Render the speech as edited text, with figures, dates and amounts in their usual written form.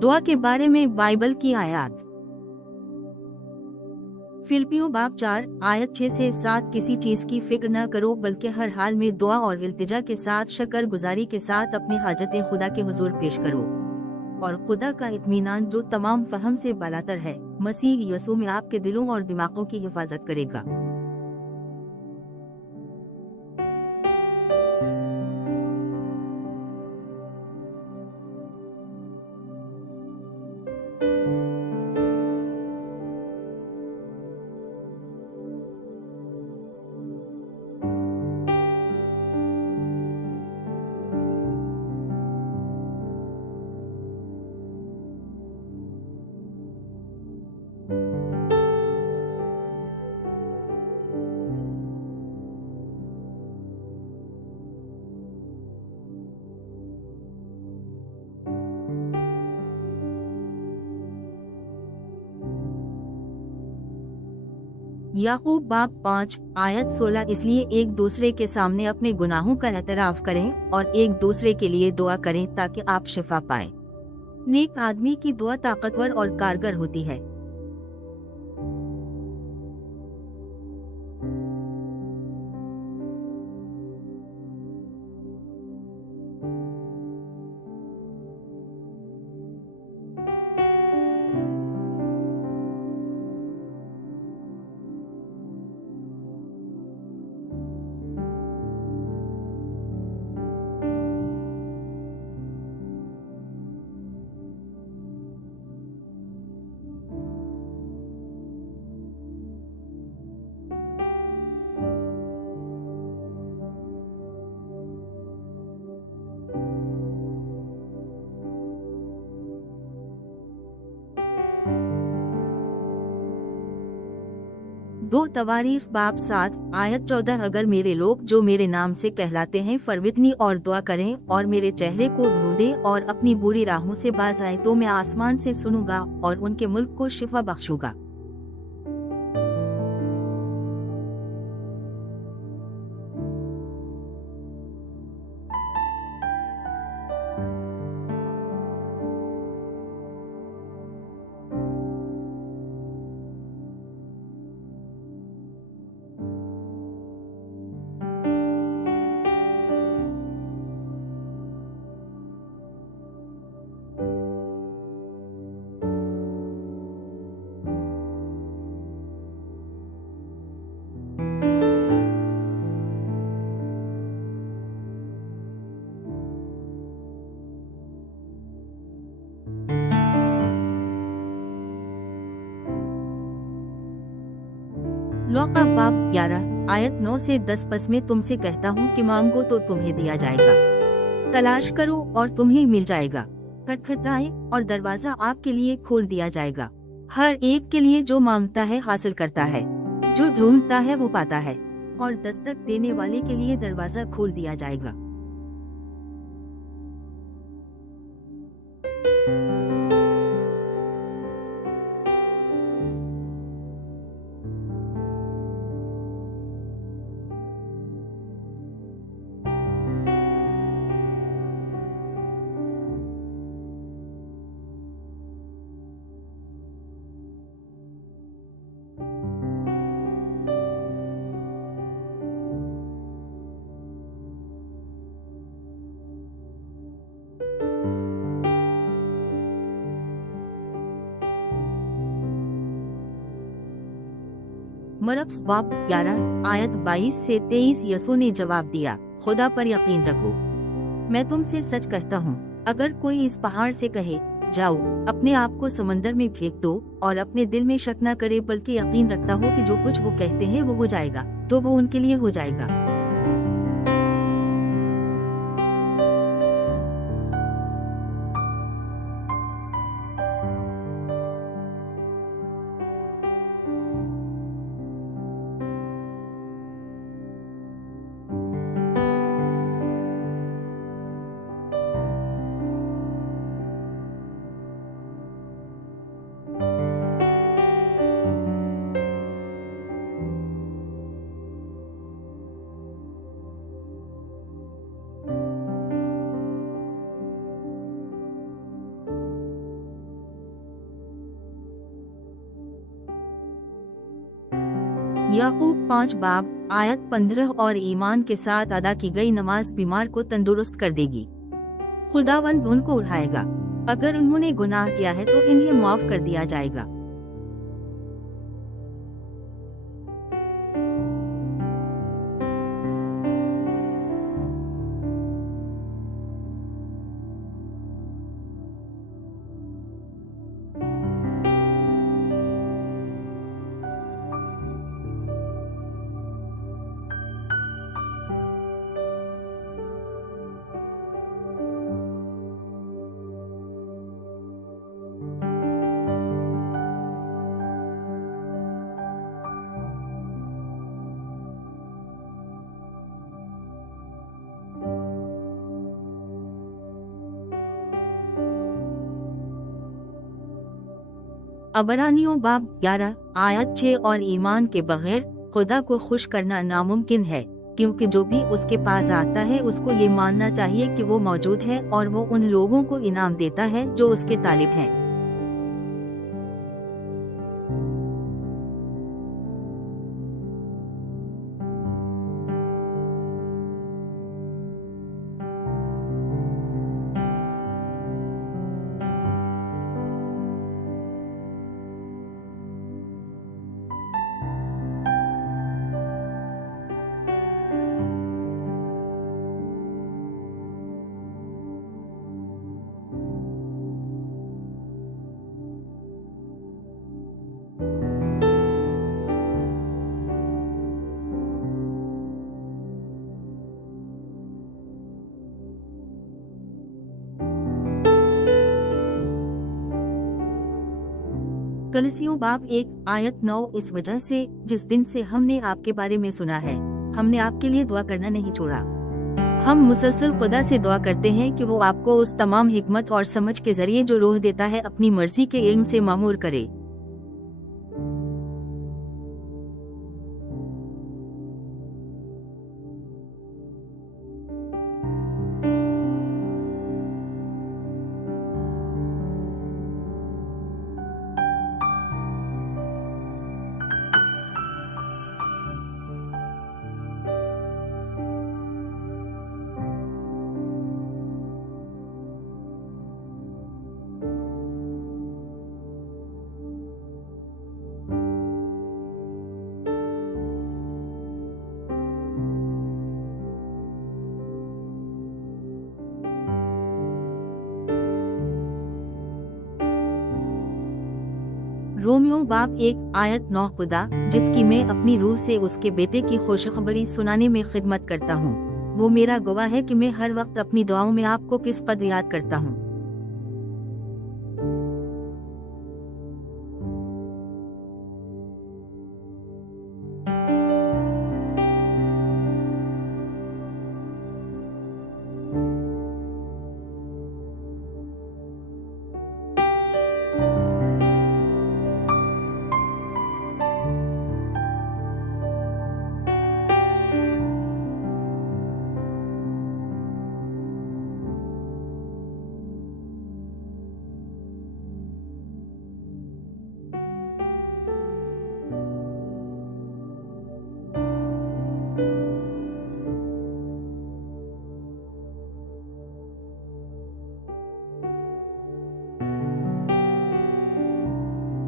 दुआ के बारे में बाइबल की आयत। फिलिपियों बाब 4 आयत 6 से 7। किसी चीज की फिक्र न करो बल्कि हर हाल में दुआ और इल्तिजा के साथ शकरगुजारी के साथ अपनी हाजतें खुदा के हुजूर पेश करो, और खुदा का इत्मीनान जो तमाम फहम से बालातर है मसीह यीशु में आपके दिलों और दिमागों की हिफाजत करेगा। याकूब बाब 5 आयत 16। इसलिए एक दूसरे के सामने अपने गुनाहों का एतराफ करें और एक दूसरे के लिए दुआ करें ताकि आप शिफा पाएं। नेक आदमी की दुआ ताकतवर और कारगर होती है। दो तवारीफ बाब 7 आयत 14। अगर मेरे लोग जो मेरे नाम से कहलाते हैं फरवितनी और दुआ करें और मेरे चेहरे को ढूंढें और अपनी बुरी राहों से बाज आए तो मैं आसमान से सुनूंगा और उनके मुल्क को शिफा बख्शूंगा। लूका बाब 11 आयत 9 से 10। बस मैं तुमसे कहता हूँ कि मांगो तो तुम्हें दिया जाएगा, तलाश करो और तुम्हें मिल जाएगा, खटखटाए और दरवाजा आपके लिए खोल दिया जाएगा। हर एक के लिए जो मांगता है हासिल करता है, जो ढूंढता है वो पाता है, और दस्तक देने वाले के लिए दरवाजा खोल दिया जाएगा। मरक्स बाब 11 आयत 22 से 23। यसू ने जवाब दिया, खुदा पर यकीन रखो। मैं तुमसे सच कहता हूँ, अगर कोई इस पहाड़ से कहे जाओ अपने आप को समंदर में फेंक दो और अपने दिल में शक न करे बल्कि यकीन रखता हो कि जो कुछ वो कहते हैं वो हो जाएगा, तो वो उनके लिए हो जाएगा। याकूब 5 बाब आयत 15 और ईमान के साथ अदा की गई नमाज बीमार को तंदुरुस्त कर देगी। खुदावंद उनको उठाएगा। अगर उन्होंने गुनाह किया है तो इन्हें माफ कर दिया जाएगा। अबरानियों बाब 11 आयत 6 और ईमान के बगैर खुदा को खुश करना नामुमकिन है, क्योंकि जो भी उसके पास आता है उसको ये मानना चाहिए कि वो मौजूद है और वो उन लोगों को इनाम देता है जो उसके तालिब हैं। कलसियों बाब 1 आयत 9 इस वजह से जिस दिन से हमने आपके बारे में सुना है, हमने आपके लिए दुआ करना नहीं छोड़ा। हम मुसलसल खुदा से दुआ करते हैं कि वो आपको उस तमाम हिकमत और समझ के जरिए जो रूह देता है अपनी मर्जी के इल्म से मामूर करे। रोमियो बाब 1 आयत 9 खुदा जिसकी मैं अपनी रूह से उसके बेटे की खुशखबरी सुनाने में खिदमत करता हूँ, वो मेरा गवाह है कि मैं हर वक्त अपनी दुआओं में आपको किस कदर याद करता हूँ।